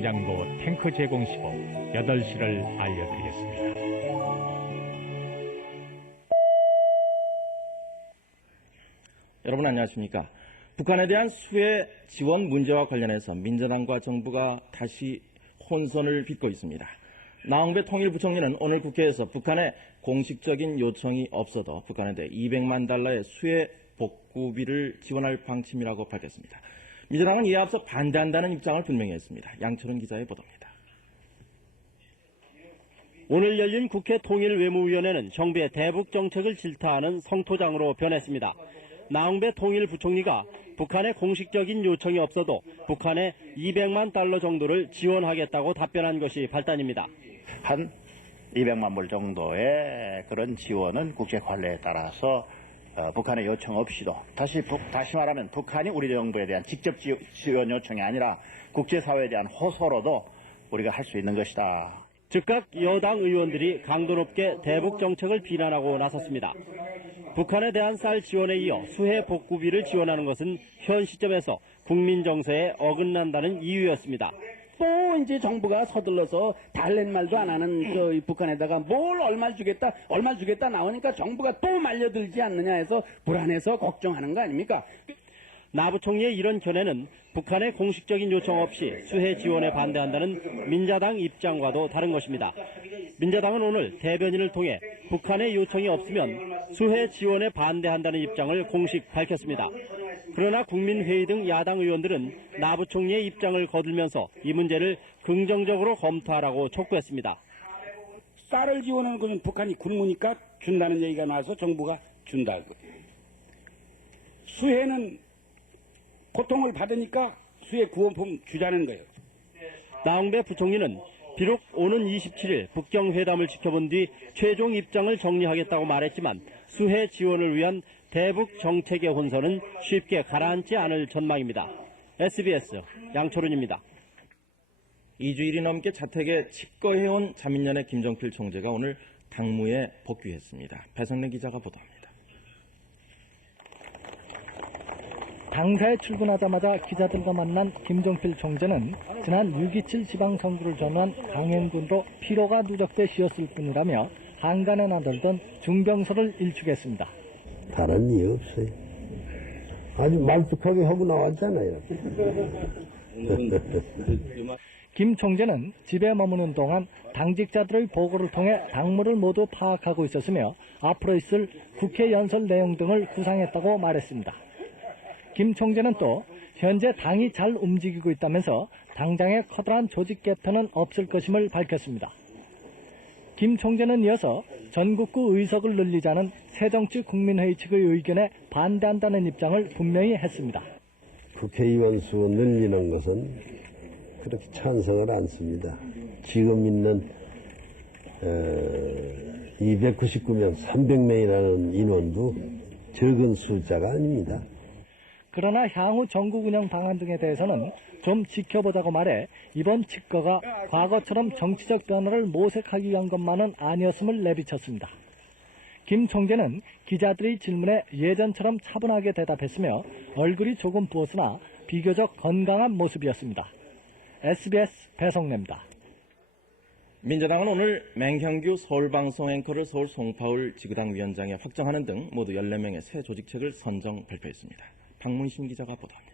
장도 탱크 제공 시법 8시를 알려드리겠습니다. 여러분 안녕하십니까. 북한에 대한 수해 지원 문제와 관련해서 민주당과 정부가 다시 혼선을 빚고 있습니다. 나홍배 통일부총리는 오늘 국회에서 북한의 공식적인 요청이 없어도 북한에 대해 200만 달러의 수해 복구비를 지원할 방침이라고 밝혔습니다. 민주당은 이에 앞서 반대한다는 입장을 분명히 했습니다. 양철은 기자의 보도입니다. 오늘 열린 국회 통일외무위원회는 정부의 대북 정책을 질타하는 성토장으로 변했습니다. 나홍배 통일부총리가 북한의 공식적인 요청이 없어도 북한에 200만 달러 정도를 지원하겠다고 답변한 것이 발단입니다. 한 200만 불 정도의 그런 지원은 국제 관례에 따라서 북한의 요청 없이도 다시 말하면 북한이 우리 정부에 대한 직접 지원 요청이 아니라 국제사회에 대한 호소로도 우리가 할 수 있는 것이다. 즉각 여당 의원들이 강도 높게 대북 정책을 비난하고 나섰습니다. 북한에 대한 쌀 지원에 이어 수해 복구비를 지원하는 것은 현 시점에서 국민 정서에 어긋난다는 이유였습니다. 또 이제 정부가 서둘러서 달랜 말도 안 하는 북한에다가 뭘 얼마 주겠다 나오니까 정부가 또 말려들지 않느냐 해서 불안해서 걱정하는 거 아닙니까? 나 부총리의 이런 견해는 북한의 공식적인 요청 없이 수해 지원에 반대한다는 민자당 입장과도 다른 것입니다. 민자당은 오늘 대변인을 통해 북한의 요청이 없으면 수해 지원에 반대한다는 입장을 공식 밝혔습니다. 그러나 국민회의 등 야당 의원들은 나 부총리의 입장을 거들면서 이 문제를 긍정적으로 검토하라고 촉구했습니다. 쌀을 지원하는 것은 북한이 굶으니까 준다는 얘기가 나와서 정부가 준다고. 수해는 고통을 받으니까 수해 구원품 주자는 거예요. 나홍배 부총리는 비록 오는 27일 북경회담을 지켜본 뒤 최종 입장을 정리하겠다고 말했지만 수해 지원을 위한 대북 정책의 혼선은 쉽게 가라앉지 않을 전망입니다. SBS 양철훈입니다. 2주일이 넘게 자택에 집거해온 자민련의 김정필 총재가 오늘 당무에 복귀했습니다. 배성래 기자가 보도합니다. 당사에 출근하자마자 기자들과 만난 김정필 총재는 지난 6.27 지방선거를 전후한 강행군으로 피로가 누적돼 쉬었을 뿐이라며 한간에 나들던 중병설을 일축했습니다. 다른 이유 없어요. 아주 말뚝하게 하고 나왔잖아요. 김 총재는 집에 머무는 동안 당직자들의 보고를 통해 당무를 모두 파악하고 있었으며 앞으로 있을 국회 연설 내용 등을 구상했다고 말했습니다. 김 총재는 또 현재 당이 잘 움직이고 있다면서 당장의 커다란 조직 개편은 없을 것임을 밝혔습니다. 김 총재는 이어서 전국구 의석을 늘리자는 새정치국민회의 측의 의견에 반대한다는 입장을 분명히 했습니다. 국회의원 수 늘리는 것은 그렇게 찬성을 않습니다. 지금 있는 299명, 300명이라는 인원도 적은 숫자가 아닙니다. 그러나 향후 전국 운영 방안 등에 대해서는 좀 지켜보자고 말해 이번 집거가 과거처럼 정치적 변화를 모색하기 위한 것만은 아니었음을 내비쳤습니다. 김 총재는 기자들의 질문에 예전처럼 차분하게 대답했으며 얼굴이 조금 부었으나 비교적 건강한 모습이었습니다. SBS 배성래입니다. 민주당은 오늘 맹형규 서울방송 앵커를 서울 송파울 지구당 위원장에 확정하는 등 모두 14명의 새 조직책을 선정 발표했습니다. 박문신 기자가 보도합니다.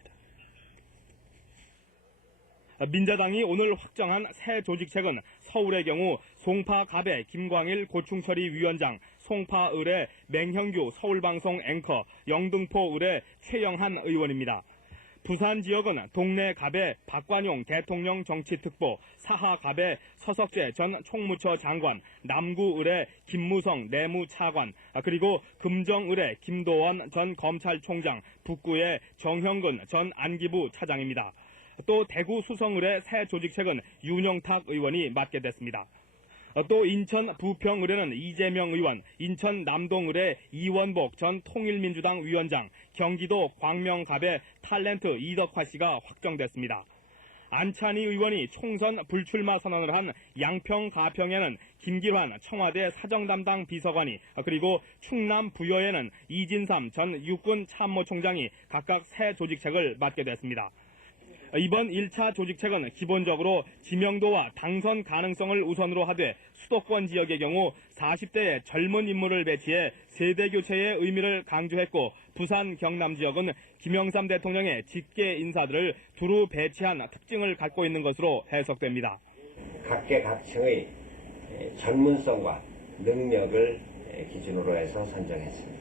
민자당이 오늘 확정한 새 조직책은 서울의 경우 송파갑의 김광일 고충처리 위원장, 송파을의 맹형규 서울방송 앵커, 영등포을의 최영한 의원입니다. 부산 지역은 동래갑의 박관용 대통령 정치특보, 사하갑의 서석재 전 총무처 장관, 남구을의 김무성 내무차관, 그리고 금정을의 김도원 전 검찰총장, 북구의 정형근 전 안기부 차장입니다. 또 대구 수성을의 새 조직책은 윤영탁 의원이 맡게 됐습니다. 또 인천 부평을에는 이재명 의원, 인천 남동을의 이원복 전 통일민주당 위원장, 경기도 광명갑의 탤런트 이덕화 씨가 확정됐습니다. 안찬희 의원이 총선 불출마 선언을 한 양평 가평에는 김길환 청와대 사정담당 비서관이, 그리고 충남 부여에는 이진삼 전 육군 참모총장이 각각 새 조직책을 맡게 됐습니다. 이번 1차 조직책은 기본적으로 지명도와 당선 가능성을 우선으로 하되 수도권 지역의 경우 40대의 젊은 인물을 배치해 세대 교체의 의미를 강조했고 부산 경남 지역은 김영삼 대통령의 직계 인사들을 두루 배치한 특징을 갖고 있는 것으로 해석됩니다. 각계각층의 전문성과 능력을 기준으로 해서 선정했습니다.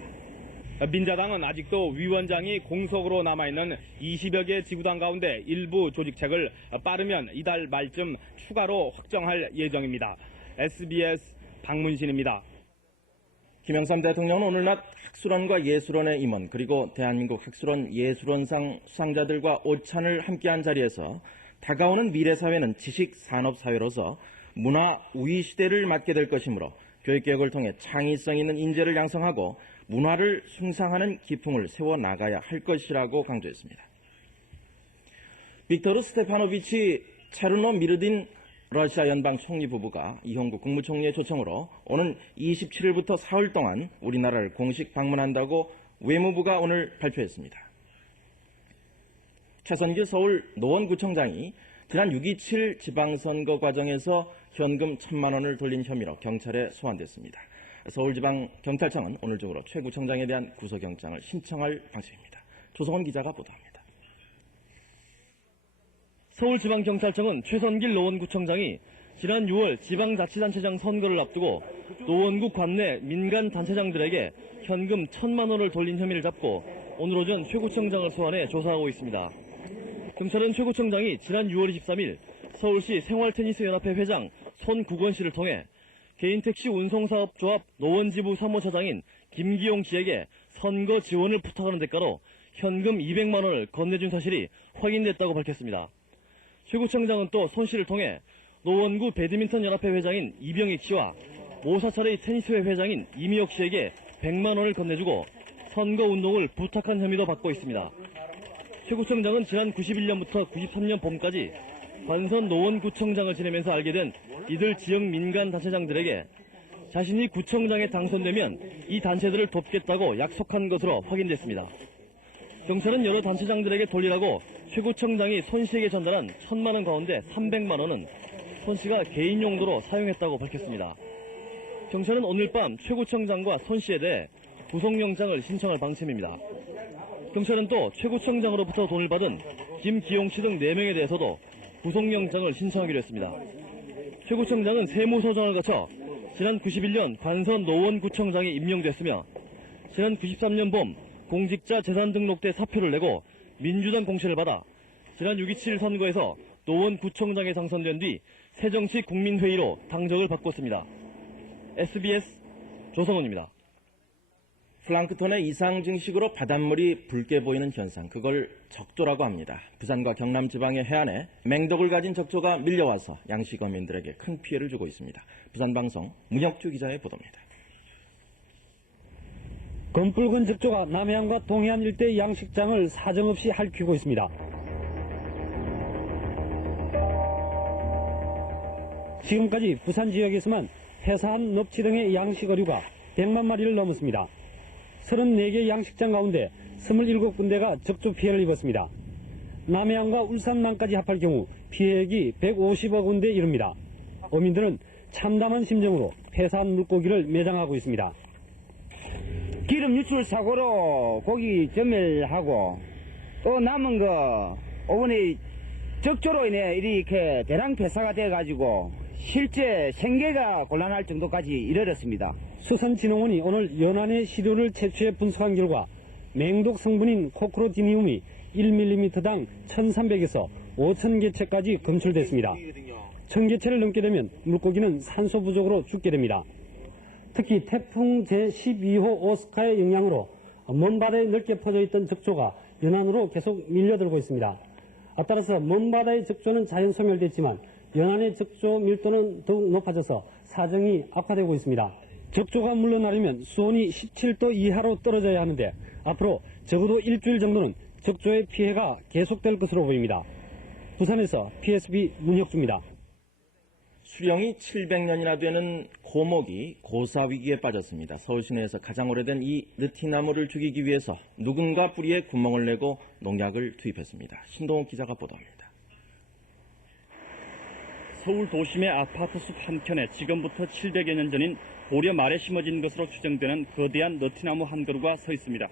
민자당은 아직도 위원장이 공석으로 남아있는 20여 개 지구당 가운데 일부 조직책을 빠르면 이달 말쯤 추가로 확정할 예정입니다. SBS 박문신입니다. 김영삼 대통령은 오늘 낮 학술원과 예술원의 임원 그리고 대한민국 학술원 예술원상 수상자들과 오찬을 함께한 자리에서 다가오는 미래사회는 지식산업사회로서 문화 우위 시대를 맞게 될 것이므로 교육개혁을 통해 창의성 있는 인재를 양성하고 문화를 숭상하는 기풍을 세워나가야 할 것이라고 강조했습니다. 빅토르 스테파노비치 차르노 미르딘 러시아 연방 총리 부부가 이홍국 국무총리의 초청으로 오는 27일부터 사흘 동안 우리나라를 공식 방문한다고 외무부가 오늘 발표했습니다. 최선길 서울 노원구청장이 지난 6.27 지방선거 과정에서 현금 1,000만 원을 돌린 혐의로 경찰에 소환됐습니다. 서울지방경찰청은 오늘 중으로 최 구청장에 대한 구속영장을 신청할 방침입니다. 조성원 기자가 보도합니다. 서울지방경찰청은 최선길 노원구청장이 지난 6월 지방자치단체장 선거를 앞두고 노원구 관내 민간단체장들에게 현금 1,000만 원을 돌린 혐의를 잡고 오늘 오전 최 구청장을 소환해 조사하고 있습니다. 경찰은 최 구청장이 지난 6월 23일 서울시 생활테니스연합회 회장 손국원 씨를 통해 개인택시 운송사업조합 노원지부 사무처장인 김기용 씨에게 선거 지원을 부탁하는 대가로 현금 200만 원을 건네준 사실이 확인됐다고 밝혔습니다. 최 구청장은 또 손 씨를 통해 노원구 배드민턴연합회 회장인 이병익 씨와 모사차례 테니스회 회장인 이미혁 씨에게 100만 원을 건네주고 선거운동을 부탁한 혐의도 받고 있습니다. 최 구청장은 지난 91년부터 93년 봄까지 관선 노원구청장을 지내면서 알게 된 이들 지역 민간단체장들에게 자신이 구청장에 당선되면 이 단체들을 돕겠다고 약속한 것으로 확인됐습니다. 경찰은 여러 단체장들에게 돌리라고 최 구청장이 손 씨에게 전달한 1,000만 원 가운데 300만 원은 손 씨가 개인 용도로 사용했다고 밝혔습니다. 경찰은 오늘 밤 최 구청장과 손 씨에 대해 구속영장을 신청할 방침입니다. 경찰은 또 최 구청장으로부터 돈을 받은 김기용 씨 등 4명에 대해서도 구속영장을 신청하기로 했습니다. 최 구청장은 세무소장을 거쳐 지난 91년 관선 노원구청장에 임명됐으며 지난 93년 봄 공직자 재산등록대 사표를 내고 민주당 공천을 받아 지난 6.27 선거에서 노원구청장에 당선된 뒤 새정치국민회의로 당적을 바꿨습니다. SBS 조성원입니다. 플랑크톤의 이상 증식으로 바닷물이 붉게 보이는 현상, 그걸 적조라고 합니다. 부산과 경남 지방의 해안에 맹독을 가진 적조가 밀려와서 양식어민들에게 큰 피해를 주고 있습니다. 부산방송 문혁주 기자의 보도입니다. 검붉은 적조가 남해안과 동해안 일대 양식장을 사정없이 핥히고 있습니다. 지금까지 부산 지역에서만 해산, 넙치 등의 양식어류가 100만 마리를 넘었습니다. 34개 양식장 가운데 27군데가 적조 피해를 입었습니다. 남해안과 울산만까지 합할 경우 피해액이 150억 원대에 이릅니다. 어민들은 참담한 심정으로 해산 물고기를 매장하고 있습니다. 기름 유출 사고로 고기 전멸하고 또 남은 거 이번에 적조로 인해 이렇게 대량 폐사가 돼가지고 실제 생계가 곤란할 정도까지 이르렀습니다. 수산진흥원이 오늘 연안의 시료를 채취해 분석한 결과 맹독 성분인 코크로디니움이 1mm당 1300에서 5000개체까지 검출됐습니다. 1000개체를 넘게 되면 물고기는 산소 부족으로 죽게 됩니다. 특히 태풍 제12호 오스카의 영향으로 먼바다에 넓게 퍼져있던 적조가 연안으로 계속 밀려들고 있습니다. 따라서 먼바다의 적조는 자연 소멸됐지만 연안의 적조 밀도는 더욱 높아져서 사정이 악화되고 있습니다. 적조가 물러나려면 수온이 17도 이하로 떨어져야 하는데 앞으로 적어도 일주일 정도는 적조의 피해가 계속될 것으로 보입니다. 부산에서 PSB 문혁주입니다. 수령이 700년이나 되는 고목이 고사위기에 빠졌습니다. 서울 시내에서 가장 오래된 이 느티나무를 죽이기 위해서 누군가 뿌리에 구멍을 내고 농약을 투입했습니다. 신동욱 기자가 보도합니다. 서울 도심의 아파트 숲 한켠에 지금부터 700여 년 전인 고려 말에 심어진 것으로 추정되는 거대한 너티나무 한 그루가 서 있습니다.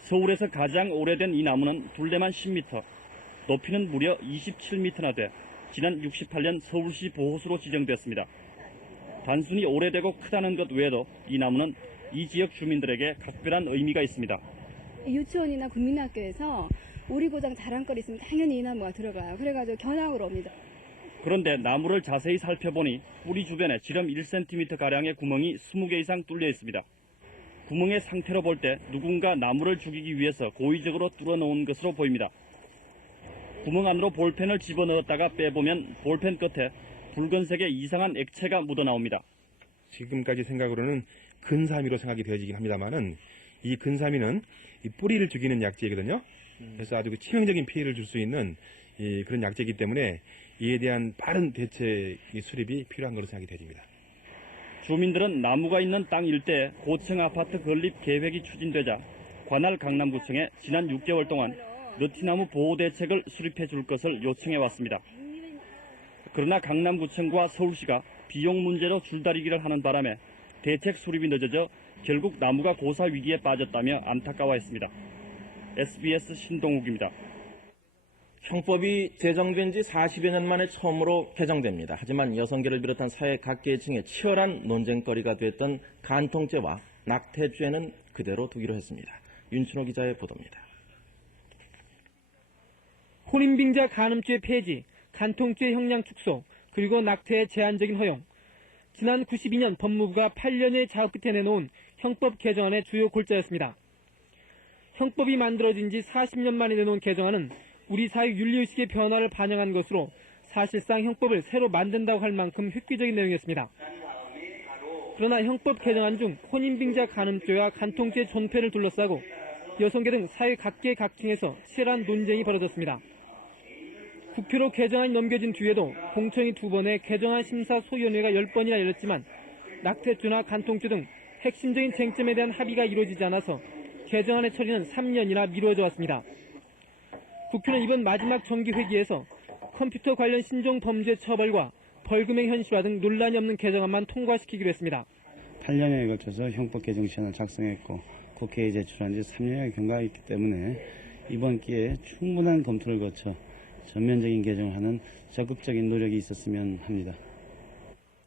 서울에서 가장 오래된 이 나무는 둘레만 10m, 높이는 무려 27m나 돼 지난 68년 서울시 보호수로 지정됐습니다. 단순히 오래되고 크다는 것 외에도 이 나무는 이 지역 주민들에게 각별한 의미가 있습니다. 유치원이나 국민학교에서 오리고장 자랑거리 있으면 당연히 이 나무가 들어가요. 그래가지고 겨냥으로 옵니다. 그런데 나무를 자세히 살펴보니 뿌리 주변에 지름 1cm가량의 구멍이 20개 이상 뚫려 있습니다. 구멍의 상태로 볼 때 누군가 나무를 죽이기 위해서 고의적으로 뚫어놓은 것으로 보입니다. 구멍 안으로 볼펜을 집어넣었다가 빼보면 볼펜 끝에 붉은색의 이상한 액체가 묻어나옵니다. 지금까지 생각으로는 근사미로 생각이 되어지긴 합니다만은 이 근사미는 이 뿌리를 죽이는 약재거든요. 그래서 아주 치명적인 피해를 줄 수 있는 그런 약재이기 때문에 이에 대한 빠른 대책 수립이 필요한 것으로 생각이 되집니다. 주민들은 나무가 있는 땅 일대에 고층 아파트 건립 계획이 추진되자 관할 강남구청에 지난 6개월 동안 너티나무 보호 대책을 수립해 줄 것을 요청해 왔습니다. 그러나 강남구청과 서울시가 비용 문제로 줄다리기를 하는 바람에 대책 수립이 늦어져 결국 나무가 고사 위기에 빠졌다며 안타까워했습니다. SBS 신동욱입니다. 형법이 제정된 지 40여 년 만에 처음으로 개정됩니다. 하지만 여성계를 비롯한 사회 각계층의 치열한 논쟁거리가 됐던 간통죄와 낙태죄는 그대로 두기로 했습니다. 윤춘호 기자의 보도입니다. 혼인빙자 간음죄 폐지, 간통죄 형량 축소, 그리고 낙태의 제한적인 허용. 지난 92년 법무부가 8년의 작업 끝에 내놓은 형법 개정안의 주요 골자였습니다. 형법이 만들어진 지 40년 만에 내놓은 개정안은 우리 사회 윤리의식의 변화를 반영한 것으로 사실상 형법을 새로 만든다고 할 만큼 획기적인 내용이었습니다. 그러나 형법 개정안 중 혼인빙자 간음죄와 간통죄 존폐를 둘러싸고 여성계 등 사회 각계 각층에서 치열한 논쟁이 벌어졌습니다. 국회로 개정안이 넘겨진 뒤에도 공청회 2번에 개정안 심사 소위원회가 10번이나 열렸지만 낙태죄나 간통죄 등 핵심적인 쟁점에 대한 합의가 이루어지지 않아서 개정안의 처리는 3년이나 미뤄져 왔습니다. 국회는 이번 마지막 정기회기에서 컴퓨터 관련 신종 범죄 처벌과 벌금의 현실화 등 논란이 없는 개정안만 통과시키기로 했습니다. 8년에 걸쳐서 형법 개정 시안을 작성했고 국회에 제출한 지 3년여 경과했기 때문에 이번 기회에 충분한 검토를 거쳐 전면적인 개정을 하는 적극적인 노력이 있었으면 합니다.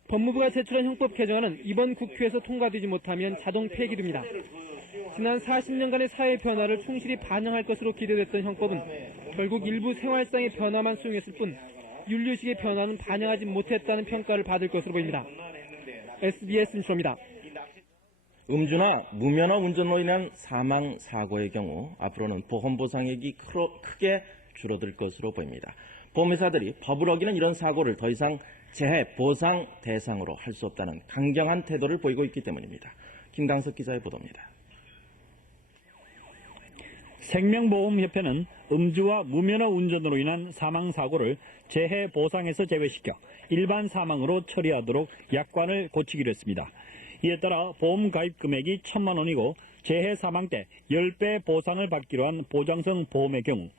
법무부가 제출한 형법 개정안은 이번 국회에서 통과되지 못하면 자동 폐기됩니다. 지난 40년간의 사회 변화를 충실히 반영할 것으로 기대됐던 형법은 결국 일부 생활상의 변화만 수용했을 뿐 윤리의식의 변화는 반영하지 못했다는 평가를 받을 것으로 보입니다. SBS 뉴스입니다. 음주나 무면허 운전으로 인한 사망 사고의 경우 앞으로는 보험 보상액이 크게 줄어들 것으로 보입니다. 보험회사들이 법을 어기는 이런 사고를 더 이상 재해 보상 대상으로 할 수 없다는 강경한 태도를 보이고 있기 때문입니다. 김강석 기자의 보도입니다. 생명보험협회는 음주와 무면허 운전으로 인한 사망사고를 재해 보상에서 제외시켜 일반 사망으로 처리하도록 약관을 고치기로 했습니다. 이에 따라 보험 가입 금액이 1,000만 원이고 재해 사망 때 10배 보상을 받기로 한 보장성 보험의 경우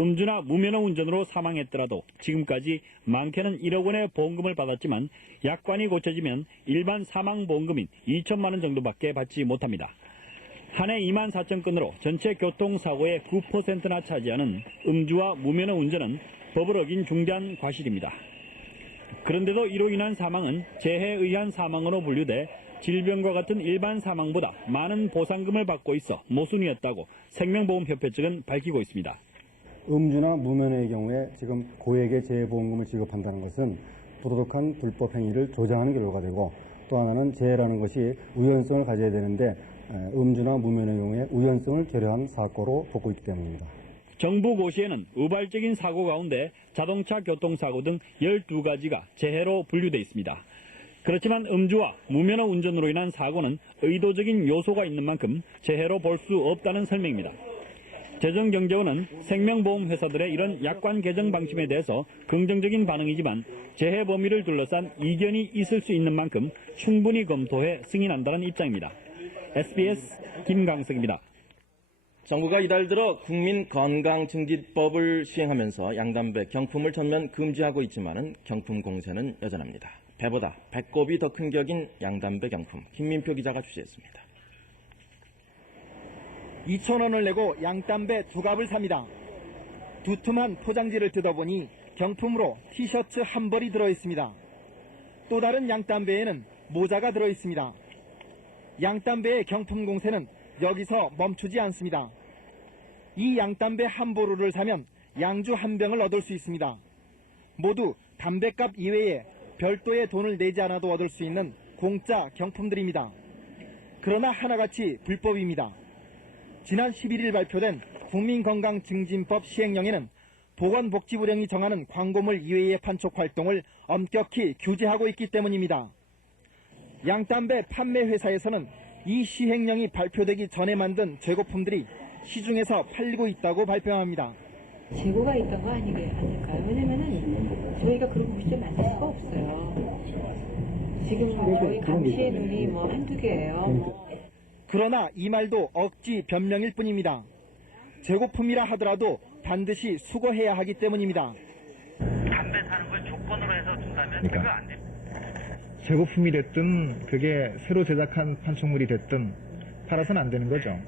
음주나 무면허 운전으로 사망했더라도 지금까지 많게는 1억 원의 보험금을 받았지만 약관이 고쳐지면 일반 사망보험금인 2천만 원 정도밖에 받지 못합니다. 한 해 2만 4천 건으로 전체 교통사고의 9%나 차지하는 음주와 무면허 운전은 법을 어긴 중대한 과실입니다. 그런데도 이로 인한 사망은 재해에 의한 사망으로 분류돼 질병과 같은 일반 사망보다 많은 보상금을 받고 있어 모순이었다고 생명보험협회 측은 밝히고 있습니다. 음주나 무면허의 경우에 지금 고액의 재해보험금을 지급한다는 것은 부도덕한 불법 행위를 조장하는 결과가 되고 또 하나는 재해라는 것이 우연성을 가져야 되는데 음주나 무면허의 경우에 우연성을 결여한 사고로 보고 있기 때문입니다. 정부 고시에는 우발적인 사고 가운데 자동차 교통사고 등 12가지가 재해로 분류돼 있습니다. 그렇지만 음주와 무면허 운전으로 인한 사고는 의도적인 요소가 있는 만큼 재해로 볼 수 없다는 설명입니다. 재정경제원은 생명보험회사들의 이런 약관 개정 방침에 대해서 긍정적인 반응이지만 재해 범위를 둘러싼 이견이 있을 수 있는 만큼 충분히 검토해 승인한다는 입장입니다. SBS 김강석입니다. 정부가 이달 들어 국민건강증진법을 시행하면서 양담배 경품을 전면 금지하고 있지만 경품 공세는 여전합니다. 배보다 배꼽이 더 큰 격인 양담배 경품, 김민표 기자가 취재했습니다. 2,000원을 내고 양담배 2갑을 삽니다. 두툼한 포장지를 뜯어보니 경품으로 티셔츠 한 벌이 들어있습니다. 또 다른 양담배에는 모자가 들어있습니다. 양담배의 경품 공세는 여기서 멈추지 않습니다. 이 양담배 한 보루를 사면 양주 한 병을 얻을 수 있습니다. 모두 담배값 이외에 별도의 돈을 내지 않아도 얻을 수 있는 공짜 경품들입니다. 그러나 하나같이 불법입니다. 지난 11일 발표된 국민건강증진법 시행령에는 보건복지부령이 정하는 광고물 이외의 판촉 활동을 엄격히 규제하고 있기 때문입니다. 양담배 판매 회사에서는 이 시행령이 발표되기 전에 만든 재고품들이 시중에서 팔리고 있다고 발표합니다. 재고가 있던 거 아닐까요? 왜냐면은 저희가 그런 거 직접 만들 수가 없어요. 지금 저희 감시의 눈이 뭐 한두 개예요. 그러나 이 말도 억지 변명일 뿐입니다. 재고품이라 하더라도 반드시 수거해야 하기 때문입니다. 담배 사는 걸 조건으로 해서 준다면 그거 안 됩니다. 재고품이 됐든 그게 새로 제작한 판촉물이 됐든 팔아서는 안 되는 거죠.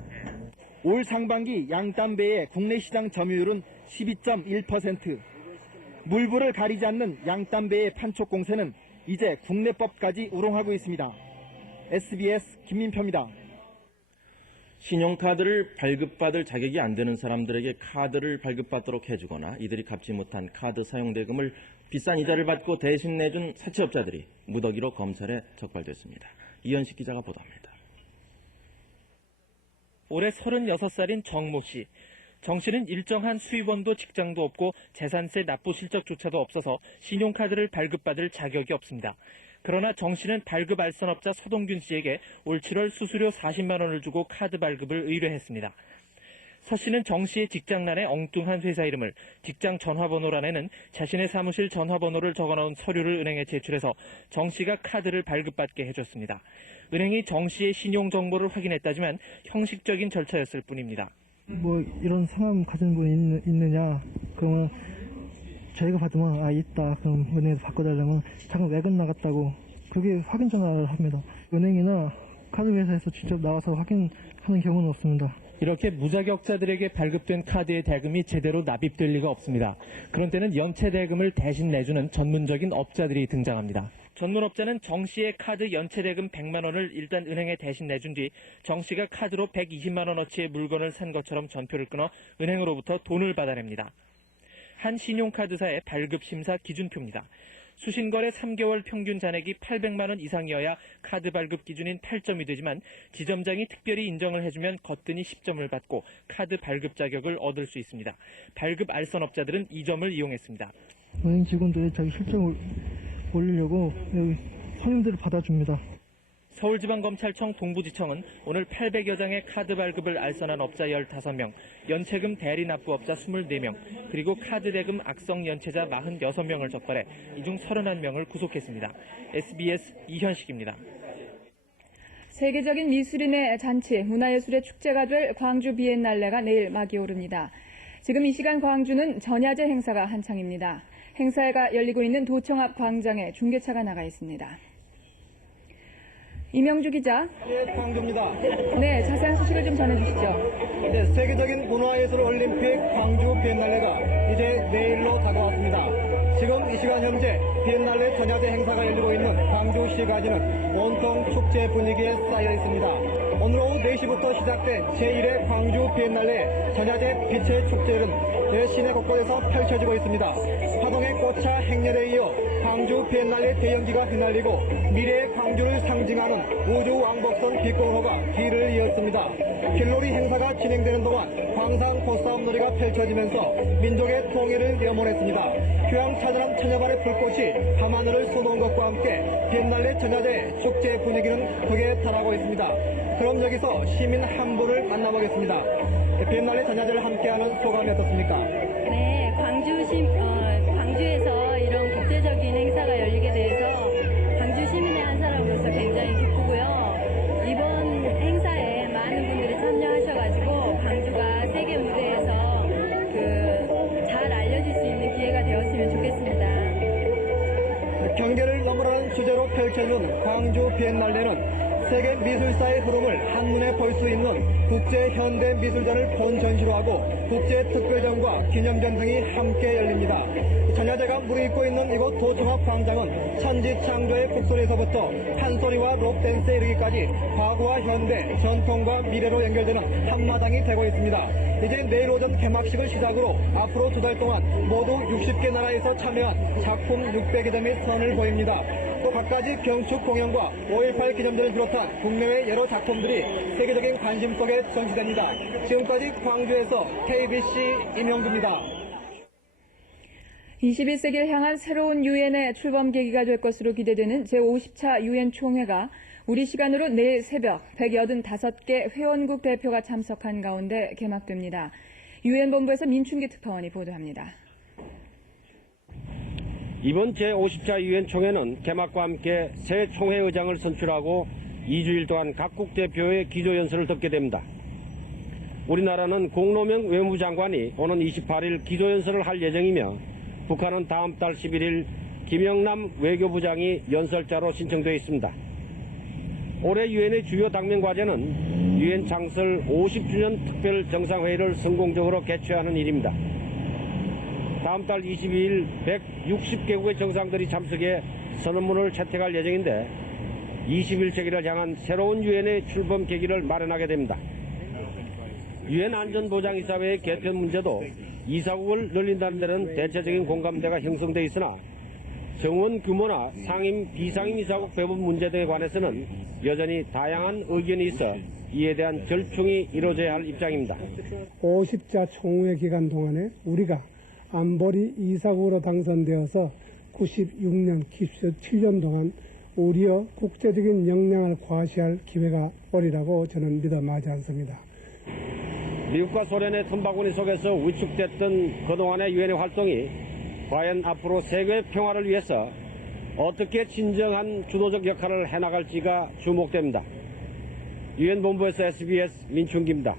올 상반기 양담배의 국내 시장 점유율은 12.1%. 물불을 가리지 않는 양담배의 판촉 공세는 이제 국내법까지 우롱하고 있습니다. SBS 김민표입니다. 신용카드를 발급받을 자격이 안 되는 사람들에게 카드를 발급받도록 해주거나 이들이 갚지 못한 카드 사용대금을 비싼 이자를 받고 대신 내준 사채업자들이 무더기로 검찰에 적발됐습니다. 이현식 기자가 보도합니다. 올해 36살인 정모 씨. 정 씨는 일정한 수입원도 직장도 없고 재산세 납부 실적조차도 없어서 신용카드를 발급받을 자격이 없습니다. 그러나 정 씨는 발급 알선업자 서동균 씨에게 올 7월 수수료 40만 원을 주고 카드 발급을 의뢰했습니다. 서 씨는 정 씨의 직장란에 엉뚱한 회사 이름을, 직장 전화번호란에는 자신의 사무실 전화번호를 적어놓은 서류를 은행에 제출해서 정 씨가 카드를 발급받게 해줬습니다. 은행이 정 씨의 신용정보를 확인했다지만 형식적인 절차였을 뿐입니다. 뭐 이런 상황 가진 분이 있느냐, 그러면 저희가 받으면 있다, 그럼 은행에서 바꿔달라면 잠깐 외근 나갔다고 그게 확인 전화를 합니다. 은행이나 카드회사에서 직접 나와서 확인하는 경우는 없습니다. 이렇게 무자격자들에게 발급된 카드의 대금이 제대로 납입될 리가 없습니다. 그런 때는 연체 대금을 대신 내주는 전문적인 업자들이 등장합니다. 전문업자는 정 씨의 카드 연체 대금 100만 원을 일단 은행에 대신 내준 뒤 정 씨가 카드로 120만 원어치의 물건을 산 것처럼 전표를 끊어 은행으로부터 돈을 받아냅니다. 한 신용카드사의 발급심사 기준표입니다. 수신거래 3개월 평균 잔액이 800만 원 이상이어야 카드 발급 기준인 8점이 되지만 지점장이 특별히 인정을 해주면 거뜬히 10점을 받고 카드 발급 자격을 얻을 수 있습니다. 발급 알선업자들은 이 점을 이용했습니다. 은행 직원들이 자기 실적을 올리려고 여기 손님들을 받아줍니다. 서울지방검찰청 동부지청은 오늘 800여 장의 카드 발급을 알선한 업자 15명, 연체금 대리 납부업자 24명, 그리고 카드 대금 악성 연체자 46명을 적발해 이 중 31명을 구속했습니다. SBS 이현식입니다. 세계적인 미술인의 잔치, 문화예술의 축제가 될 광주 비엔날레가 내일 막이 오릅니다. 지금 이 시간 광주는 전야제 행사가 한창입니다. 행사가 열리고 있는 도청 앞 광장에 중계차가 나가 있습니다. 이명주 기자. 네, 광주입니다. 네, 자세한 소식을 좀 전해주시죠. 네, 세계적인 문화예술 올림픽 광주 비엔날레가 이제 내일로 다가왔습니다. 지금 이 시간 현재 비엔날레 전야제 행사가 열리고 있는 광주시가지는 온통 축제 분위기에 쌓여 있습니다. 오늘 오후 4시부터 시작된 제1회 광주 비엔날레 전야제 빛의 축제는 시내 곳곳에서 펼쳐지고 있습니다. 화동의 꽃차 행렬에 이어 광주 비엔날레 대연기가 휘날리고 미래의 광주를 상징하는 우주 왕복선 빛공호가 길을 이었습니다. 길놀이 행사가 진행되는 동안 광산 보싸움 놀이가 펼쳐지면서 민족의 통일을 염원했습니다. 휴양찬란한 천여발의 불꽃이 밤하늘을 쏘놓은 것과 함께 비엔날레 전야제 축제 분위기는 극에 달하고 있습니다. 그럼 여기서 시민 한 분을 만나보겠습니다. 비엔날레 전야제를 함께하는 소감이 어떻습니까? 네, 광주에서 이런 국제적인 행사가 열리게 돼서 광주 시민의 한 사람으로서 굉장히 기쁘고요. 이번 행사에 많은 분들이 참여하셔가지고 광주가 경계를 넘으라는 주제로 펼쳐진 광주 비엔날레는 세계 미술사의 흐름을 한눈에 볼 수 있는 국제 현대 미술전을 본전시로 하고 국제 특별전과 기념전 등이 함께 열립니다. 전야제가 무르익고 있는 이곳 도청합 광장은 천지창조의 북소리에서부터 판소리와 록댄스에 이르기까지 과거와 현대, 전통과 미래로 연결되는 한마당이 되고 있습니다. 이제 내일 오전 개막식을 시작으로 앞으로 2달 동안 모두 60개 나라에서 참여한 작품 600여 점이 선을 보입니다. 또 갖가지 경축 공연과 5.18 기념전을 비롯한 국내외 여러 작품들이 세계적인 관심 속에 전시됩니다. 지금까지 광주에서 KBC 임영규입니다. 21세기를 향한 새로운 유엔의 출범 계기가 될 것으로 기대되는 제50차 유엔 총회가 우리 시간으로 내일 새벽 185개 회원국 대표가 참석한 가운데 개막됩니다. 유엔 본부에서 민춘기 특파원이 보도합니다. 이번 제50차 유엔 총회는 개막과 함께 새 총회 의장을 선출하고 2주일 동안 각국 대표의 기조연설을 듣게 됩니다. 우리나라는 공로명 외무부 장관이 오는 28일 기조연설을 할 예정이며 북한은 다음 달 11일 김영남 외교부장이 연설자로 신청되어 있습니다. 올해 유엔의 주요 당면 과제는 유엔 창설 50주년 특별 정상회의를 성공적으로 개최하는 일입니다. 다음 달 22일 160개국의 정상들이 참석해 선언문을 채택할 예정인데 21세기를 향한 새로운 유엔의 출범 계기를 마련하게 됩니다. 유엔 안전보장이사회의 개편 문제도 이사국을 늘린다는 데는 대체적인 공감대가 형성돼 있으나 정원 규모나 상임, 비상임 이사국 배분 문제 등에 관해서는 여전히 다양한 의견이 있어 이에 대한 절충이 이루어져야 할 입장입니다. 50차 총회 기간 동안에 우리가 안보리 이사국으로 당선되어서 96년, 97년 동안 우리의 국제적인 역량을 과시할 기회가 오리라고 저는 믿어 마지 않습니다. 미국과 소련의 틈바구니 속에서 위축됐던 그동안의 유엔의 활동이 과연 앞으로 세계 평화를 위해서 어떻게 진정한 주도적 역할을 해나갈지가 주목됩니다. 유엔 본부에서 SBS 민춘기입니다.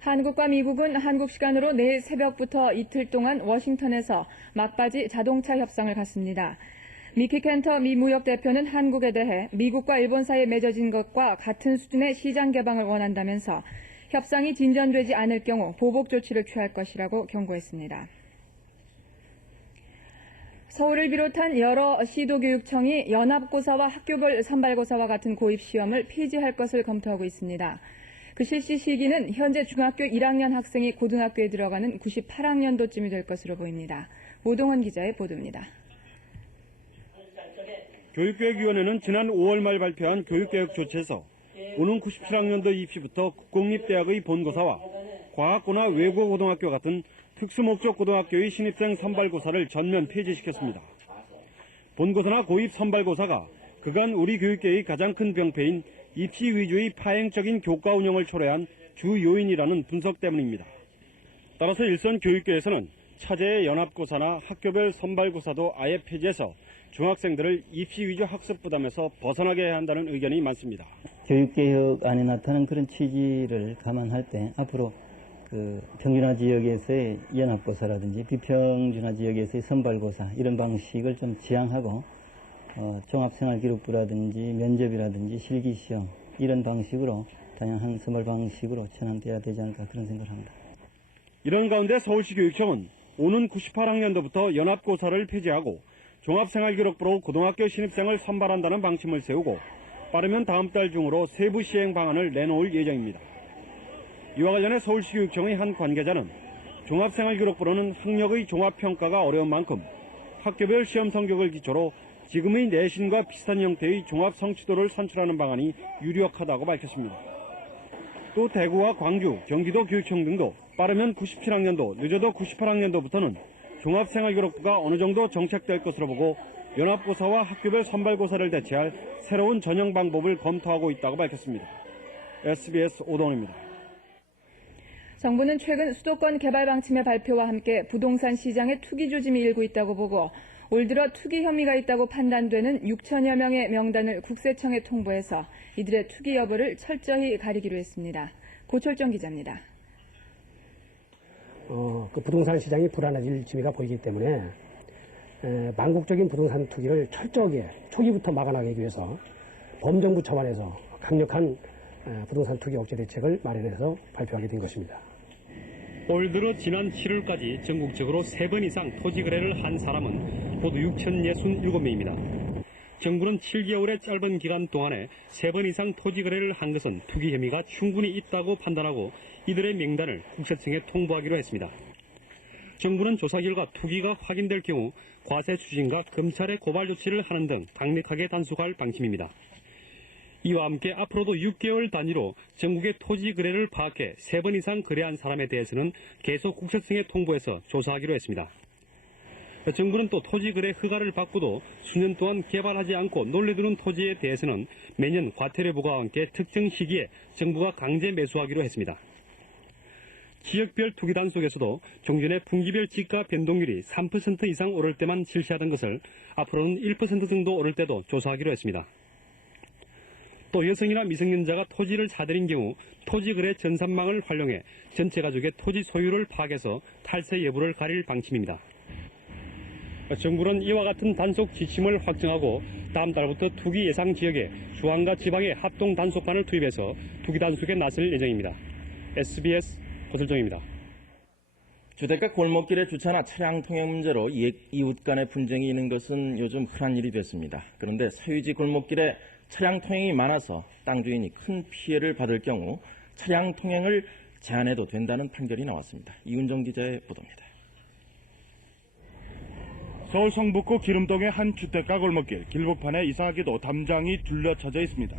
한국과 미국은 한국 시간으로 내일 새벽부터 이틀 동안 워싱턴에서 막바지 자동차 협상을 갖습니다. 미키 켄터 미 무역대표는 한국에 대해 미국과 일본 사이에 맺어진 것과 같은 수준의 시장 개방을 원한다면서 협상이 진전되지 않을 경우 보복 조치를 취할 것이라고 경고했습니다. 서울을 비롯한 여러 시도교육청이 연합고사와 학교별 선발고사와 같은 고입시험을 폐지할 것을 검토하고 있습니다. 그 실시 시기는 현재 중학교 1학년 학생이 고등학교에 들어가는 98학년도쯤이 될 것으로 보입니다. 모동원 기자의 보도입니다. 교육개혁위원회는 지난 5월 말 발표한 교육개혁 조치에서 오는 97학년도 입시부터 국공립대학의 본고사와 과학고나 외국어고등학교 같은 특수목적 고등학교의 신입생 선발고사를 전면 폐지시켰습니다. 본고사나 고입 선발고사가 그간 우리 교육계의 가장 큰 병폐인 입시 위주의 파행적인 교과 운영을 초래한 주 요인이라는 분석 때문입니다. 따라서 일선 교육계에서는 차제의 연합고사나 학교별 선발고사도 아예 폐지해서 중학생들을 입시 위주 학습 부담에서 벗어나게 해야 한다는 의견이 많습니다. 교육개혁 안에 나타난 그런 취지를 감안할 때 앞으로 평준화 지역에서의 연합고사라든지 비평준화 지역에서의 선발고사 이런 방식을 좀 지향하고 종합생활기록부라든지 면접이라든지 실기시험 이런 방식으로 다양한 선발 방식으로 전환돼야 되지 않을까 그런 생각을 합니다. 이런 가운데 서울시 교육청은 오는 98학년도부터 연합고사를 폐지하고 종합생활기록부로 고등학교 신입생을 선발한다는 방침을 세우고 빠르면 다음 달 중으로 세부 시행 방안을 내놓을 예정입니다. 이와 관련해 서울시 교육청의 한 관계자는 종합생활기록부로는 학력의 종합평가가 어려운 만큼 학교별 시험 성적을 기초로 지금의 내신과 비슷한 형태의 종합성취도를 산출하는 방안이 유력하다고 밝혔습니다. 또 대구와 광주, 경기도 교육청 등도 빠르면 97학년도, 늦어도 98학년도부터는 종합생활기록부가 어느 정도 정착될 것으로 보고 연합고사와 학교별 선발고사를 대체할 새로운 전형 방법을 검토하고 있다고 밝혔습니다. SBS 오동원입니다. 정부는 최근 수도권 개발 방침의 발표와 함께 부동산 시장에 투기 조짐이 일고 있다고 보고 올 들어 투기 혐의가 있다고 판단되는 6천여 명의 명단을 국세청에 통보해서 이들의 투기 여부를 철저히 가리기로 했습니다. 고철정 기자입니다. 그 부동산 시장이 불안해질 기미가 보이기 때문에 망국적인 부동산 투기를 철저하게 초기부터 막아나가기 위해서 범정부 차원에서 강력한 부동산 투기 억제 대책을 마련해서 발표하게 된 것입니다. 올 들어 지난 7월까지 전국적으로 3번 이상 토지 거래를 한 사람은 모두 6,067명입니다. 정부는 7개월의 짧은 기간 동안에 3번 이상 토지 거래를 한 것은 투기 혐의가 충분히 있다고 판단하고 이들의 명단을 국세청에 통보하기로 했습니다. 정부는 조사 결과 투기가 확인될 경우 과세 추징과 검찰의 고발 조치를 하는 등 강력하게 단속할 방침입니다. 이와 함께 앞으로도 6개월 단위로 전국의 토지 거래를 파악해 3번 이상 거래한 사람에 대해서는 계속 국세청에 통보해서 조사하기로 했습니다. 정부는 또 토지 거래 허가를 받고도 수년 동안 개발하지 않고 놀래두는 토지에 대해서는 매년 과태료 부과와 함께 특정 시기에 정부가 강제 매수하기로 했습니다. 지역별 투기 단속에서도 종전에 분기별 지가 변동률이 3% 이상 오를 때만 실시하던 것을 앞으로는 1% 정도 오를 때도 조사하기로 했습니다. 또 여성이나 미성년자가 토지를 사들인 경우 토지거래 전산망을 활용해 전체 가족의 토지 소유를 파악해서 탈세 여부를 가릴 방침입니다. 정부는 이와 같은 단속 지침을 확정하고 다음 달부터 투기 예상 지역에 중앙과 지방의 합동 단속반을 투입해서 투기 단속에 나설 예정입니다. SBS 고슬정입니다. 주택가 골목길의 주차나 차량 통행 문제로 이웃 간의 분쟁이 있는 것은 요즘 흔한 일이 됐습니다. 그런데 사유지 골목길에 차량 통행이 많아서 땅 주인이 큰 피해를 받을 경우 차량 통행을 제한해도 된다는 판결이 나왔습니다. 이은정 기자의 보도입니다. 서울 성북구 기름동의 한 주택가 골목길, 길목판에 이상하게도 담장이 둘러쳐져 있습니다.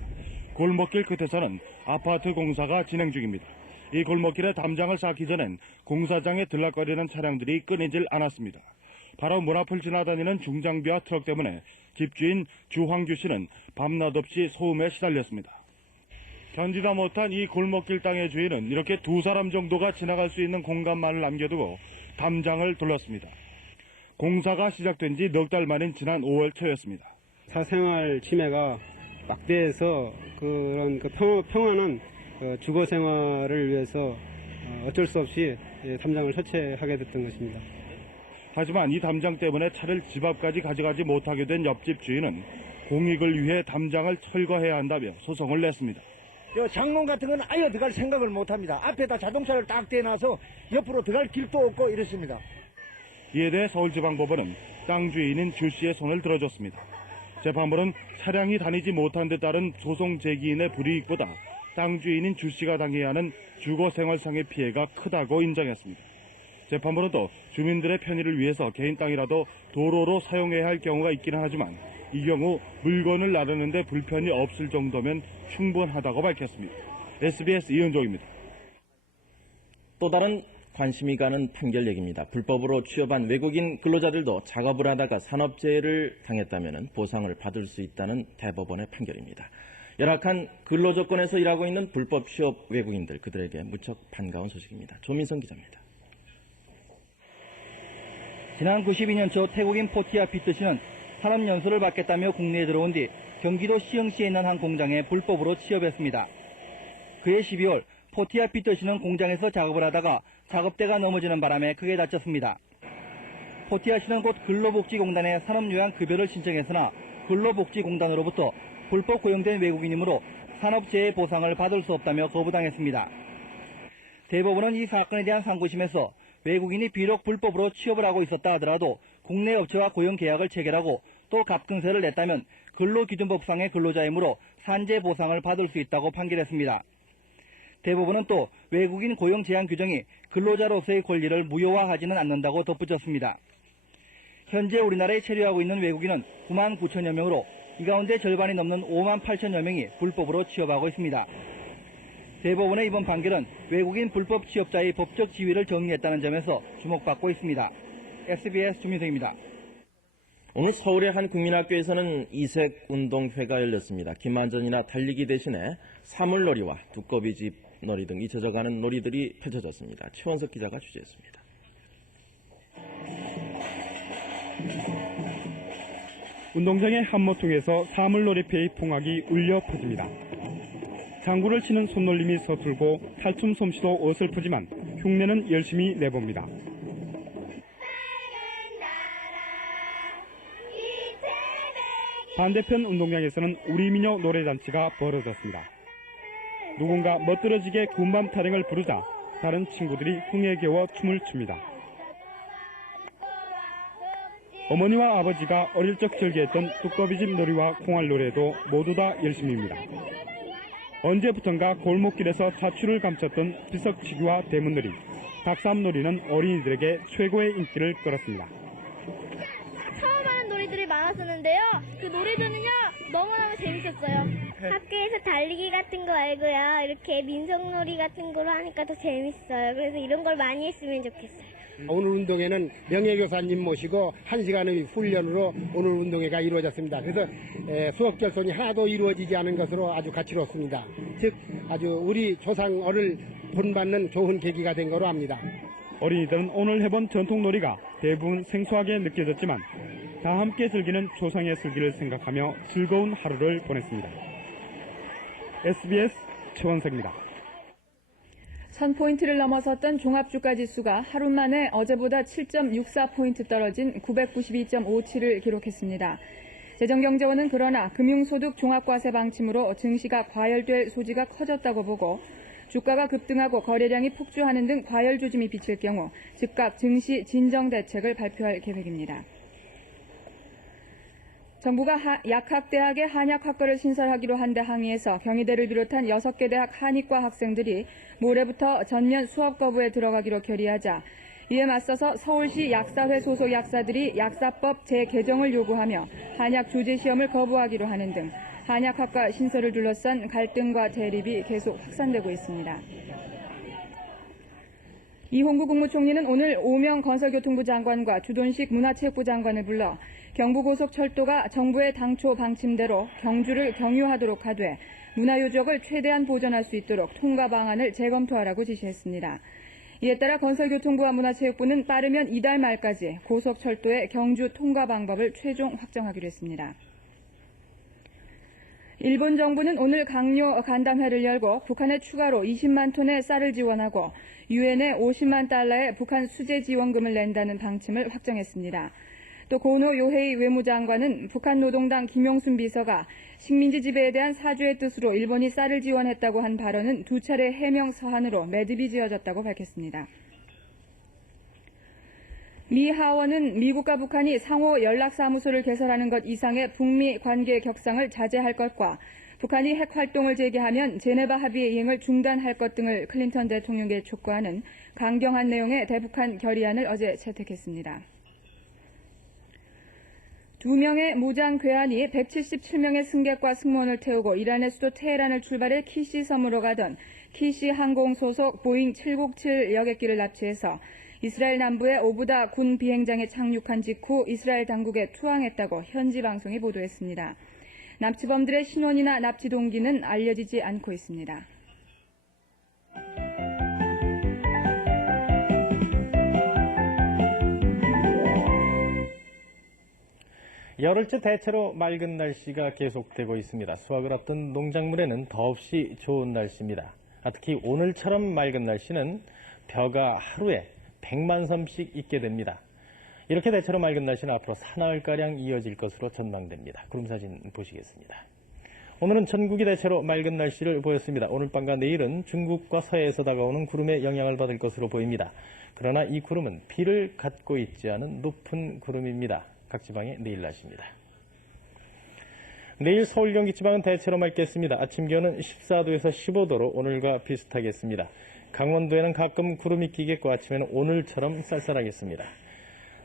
골목길 끝에서는 아파트 공사가 진행 중입니다. 이 골목길에 담장을 쌓기 전엔 공사장에 들락거리는 차량들이 끊이질 않았습니다. 바로 문 앞을 지나다니는 중장비와 트럭 때문에 집주인 주황규 씨는 밤낮 없이 소음에 시달렸습니다. 견디다 못한 이 골목길 땅의 주인은 이렇게 2사람 정도가 지나갈 수 있는 공간만을 남겨두고 담장을 둘렀습니다. 공사가 시작된 지 넉 달 만인 지난 5월 초였습니다. 사생활 침해가 막대해서 그런 평안한 주거 생활을 위해서 어쩔 수 없이 담장을 설치하게 됐던 것입니다. 하지만 이 담장 때문에 차를 집 앞까지 가져가지 못하게 된 옆집 주인은 공익을 위해 담장을 철거해야 한다며 소송을 냈습니다. 장롱 같은 건 아예 들어갈 생각을 못합니다. 앞에다 자동차를 딱 대놔서 옆으로 들어갈 길도 없고 이렇습니다. 이에 대해 서울지방법원은 땅 주인인 주 씨의 손을 들어줬습니다. 재판부는 차량이 다니지 못한 데 따른 소송 제기인의 불이익보다 땅 주인인 주 씨가 당해야 하는 주거생활상의 피해가 크다고 인정했습니다. 재판부는 또 주민들의 편의를 위해서 개인 땅이라도 도로로 사용해야 할 경우가 있기는 하지만 이 경우 물건을 나르는데 불편이 없을 정도면 충분하다고 밝혔습니다. SBS 이은종입니다. 또 다른 관심이 가는 판결 얘기입니다. 불법으로 취업한 외국인 근로자들도 작업을 하다가 산업재해를 당했다면 보상을 받을 수 있다는 대법원의 판결입니다. 열악한 근로조건에서 일하고 있는 불법 취업 외국인들, 그들에게 무척 반가운 소식입니다. 조민성 기자입니다. 지난 92년 초 태국인 포티아 피트 씨는 산업연수를 받겠다며 국내에 들어온 뒤 경기도 시흥시에 있는 한 공장에 불법으로 취업했습니다. 그해 12월 포티아 피트 씨는 공장에서 작업을 하다가 작업대가 넘어지는 바람에 크게 다쳤습니다. 포티아 씨는 곧 근로복지공단에 산업요양급여를 신청했으나 근로복지공단으로부터 불법 고용된 외국인이므로 산업재해 보상을 받을 수 없다며 거부당했습니다. 대법원은 이 사건에 대한 상고심에서 외국인이 비록 불법으로 취업을 하고 있었다 하더라도 국내 업체와 고용계약을 체결하고 또 갑근세를 냈다면 근로기준법상의 근로자이므로 산재 보상을 받을 수 있다고 판결했습니다. 대법원은 또 외국인 고용 제한 규정이 근로자로서의 권리를 무효화하지는 않는다고 덧붙였습니다. 현재 우리나라에 체류하고 있는 외국인은 9만 9천여 명으로 이 가운데 절반이 넘는 5만 8천여 명이 불법으로 취업하고 있습니다. 대법원의 이번 판결은 외국인 불법 취업자의 법적 지위를 정리했다는 점에서 주목받고 있습니다. SBS 주민성입니다. 오늘 서울의 한 국민학교에서는 이색 운동회가 열렸습니다. 김만전이나 달리기 대신에 사물놀이와 두꺼비집 놀이 등 잊혀져가는 놀이들이 펼쳐졌습니다. 최원석 기자가 취재했습니다. 운동장의 한 모퉁이에서 사물놀이패의 풍악이 울려 퍼집니다. 장구를 치는 손놀림이 서툴고 탈춤 솜씨도 어설프지만 흉내는 열심히 내봅니다. 반대편 운동장에서는 우리민요 노래잔치가 벌어졌습니다. 누군가 멋들어지게 군밤 타령을 부르자 다른 친구들이 흥에 겨워 춤을 춥니다. 어머니와 아버지가 어릴 적 즐겨했던 뚝더비집 놀이와 콩알 노래도 모두 다 열심입니다. 언제부턴가 골목길에서 자취를 감췄던 비석치기와 대문놀이, 닭삼놀이는 어린이들에게 최고의 인기를 끌었습니다. 처음 하는 놀이들이 많았었는데요. 그 놀이들은요 너무너무 재밌었어요. 학교에서 달리기 같은 거 말고요. 이렇게 민속놀이 같은 거로 하니까 더 재밌어요. 그래서 이런 걸 많이 했으면 좋겠어요. 오늘 운동회는 명예교사님 모시고 1시간의 훈련으로 오늘 운동회가 이루어졌습니다. 그래서 수업 결손이 하나도 이루어지지 않은 것으로 아주 가치롭습니다. 즉 아주 우리 조상어를 본받는 좋은 계기가 된 거로 합니다. 어린이들은 오늘 해본 전통놀이가 대부분 생소하게 느껴졌지만 다 함께 즐기는 조상의 슬기를 생각하며 즐거운 하루를 보냈습니다. SBS 최원석입니다. 1000포인트를 넘어섰던 종합주가지수가 하루 만에 어제보다 7.64포인트 떨어진 992.57을 기록했습니다. 재정경제원은 그러나 금융소득 종합과세 방침으로 증시가 과열될 소지가 커졌다고 보고 주가가 급등하고 거래량이 폭주하는 등 과열 조짐이 비칠 경우 즉각 증시 진정 대책을 발표할 계획입니다. 정부가 약학대학의 한약학과를 신설하기로 한 데 항의해서 경희대를 비롯한 6개 대학 한의과 학생들이 모레부터 전면 수업 거부에 들어가기로 결의하자 이에 맞서서 서울시 약사회 소속 약사들이 약사법 재개정을 요구하며 한약 조제 시험을 거부하기로 하는 등 한약학과 신설을 둘러싼 갈등과 대립이 계속 확산되고 있습니다. 이홍구 국무총리는 오늘 오명 건설교통부 장관과 주돈식 문화체육부 장관을 불러 경부고속철도가 정부의 당초 방침대로 경주를 경유하도록 하되 문화유적을 최대한 보존할 수 있도록 통과 방안을 재검토하라고 지시했습니다. 이에 따라 건설교통부와 문화체육부는 빠르면 이달 말까지 고속철도의 경주 통과 방법을 최종 확정하기로 했습니다. 일본 정부는 오늘 강요 간담회를 열고 북한에 추가로 20만 톤의 쌀을 지원하고 유엔에 50만 달러의 북한 수재 지원금을 낸다는 방침을 확정했습니다. 또 고노 요헤이 외무장관은 북한 노동당 김용순 비서가 식민지 지배에 대한 사죄의 뜻으로 일본이 쌀을 지원했다고 한 발언은 2차례 해명 서한으로 매듭이 지어졌다고 밝혔습니다. 미 하원은 미국과 북한이 상호 연락사무소를 개설하는 것 이상의 북미 관계 격상을 자제할 것과 북한이 핵 활동을 재개하면 제네바 합의의 이행을 중단할 것 등을 클린턴 대통령에게 촉구하는 강경한 내용의 대북한 결의안을 어제 채택했습니다. 2명의 무장 괴한이 177명의 승객과 승무원을 태우고 이란의 수도 테헤란을 출발해 키시 섬으로 가던 키시 항공 소속 보잉 707 여객기를 납치해서 이스라엘 남부의 오브다 군 비행장에 착륙한 직후 이스라엘 당국에 투항했다고 현지 방송이 보도했습니다. 납치범들의 신원이나 납치 동기는 알려지지 않고 있습니다. 열흘째 대체로 맑은 날씨가 계속되고 있습니다. 수확을 앞둔 농작물에는 더없이 좋은 날씨입니다. 특히 오늘처럼 맑은 날씨는 벼가 하루에 100만 섬씩 있게 됩니다. 이렇게 대체로 맑은 날씨는 앞으로 사나흘가량 이어질 것으로 전망됩니다. 구름사진 보시겠습니다. 오늘은 전국이 대체로 맑은 날씨를 보였습니다. 오늘 밤과 내일은 중국과 서해에서 다가오는 구름의 영향을 받을 것으로 보입니다. 그러나 이 구름은 비를 갖고 있지 않은 높은 구름입니다. 각 지방의 내일 날씨입니다. 내일 서울 경기 지방은 대체로 맑겠습니다. 아침 기온은 14도에서 15도로 오늘과 비슷하겠습니다. 강원도에는 가끔 구름이 끼겠고 아침에는 오늘처럼 쌀쌀하겠습니다.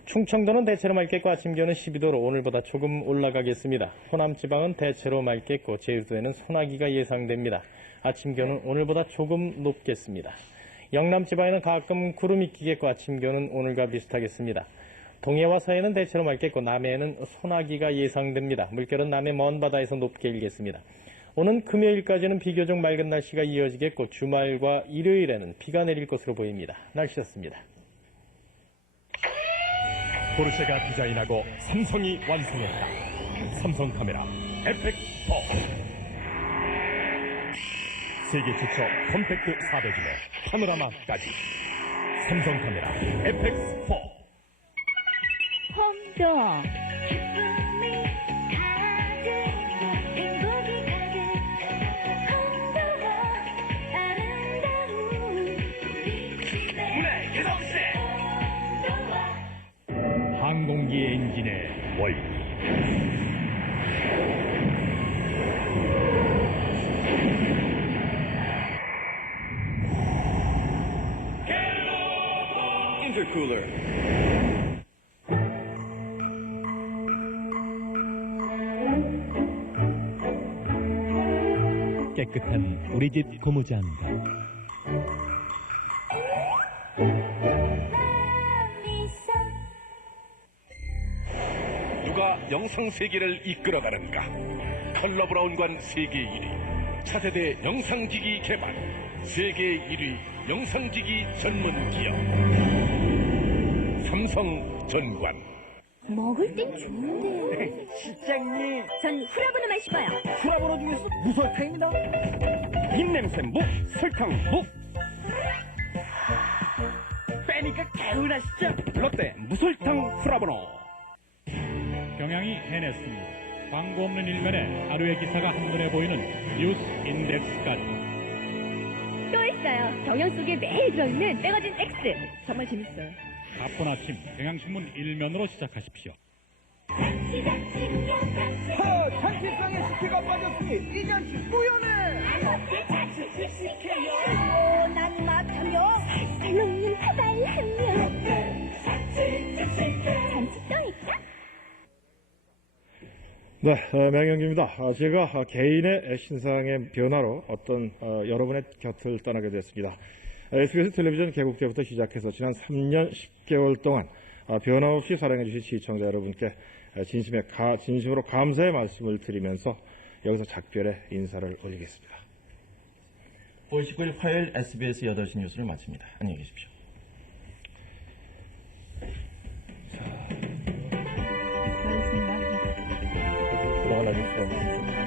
충청도는 대체로 맑겠고 아침 기온은 12도로 오늘보다 조금 올라가겠습니다. 호남 지방은 대체로 맑겠고 제주도에는 소나기가 예상됩니다. 아침 기온은 오늘보다 조금 높겠습니다. 영남 지방에는 가끔 구름이 끼겠고 아침 기온은 오늘과 비슷하겠습니다. 동해와 서해는 대체로 맑겠고 남해에는 소나기가 예상됩니다. 물결은 남해 먼 바다에서 높게 일겠습니다. 오는 금요일까지는 비교적 맑은 날씨가 이어지겠고 주말과 일요일에는 비가 내릴 것으로 보입니다. 날씨였습니다. 포르쉐가 디자인하고 삼성이 완성했다. 삼성 카메라 FX4. 세계 최초 컴팩트 400인의 파노라마까지. 삼성 카메라 FX4. 홈 좋아. 완료. Intercooler. 깨끗한 우리 집 고무장갑. 누가 영상 세계를 이끌어가는가? 컬러 브라운관 세계 1위, 차세대 영상기기 개발, 세계 1위 영상기기 전문 기업, 삼성전관. 먹을 땐 좋은데. 실장님, 전 후라보노만 씹어요. 후라보노 중에서 무설탕입니다. 입냄새 묵, 설탕 묵. 빼니까 개운하시죠? 롯데 무설탕 후라보노. 경향이 해냈습니다. 광고 없는 일면에 하루의 기사가 한눈에 보이는 뉴스 인덱스까지. 또 있어요. 경향 속에 매일 들어있는 매거진 X. 정말 재밌어요. 바쁜 아침 경향신문 일면으로 시작하십시오. 장식상에 식혜가 빠졌으니 이 자식 꾸연해. 난 마타며 살살 녹는 타발하며 잔치떡일까? 네, 맹영기입니다. 제가 개인의 신상의 변화로 어떤 여러분의 곁을 떠나게 됐습니다. SBS 텔레비전 개국 때부터 시작해서 지난 3년 10개월 동안 변함없이 사랑해주신 시청자 여러분께 진심으로 감사의 말씀을 드리면서 여기서 작별의 인사를 올리겠습니다. 5월 19일 화요일 SBS 8시 뉴스를 마칩니다. 안녕히 계십시오. 고맙습니다.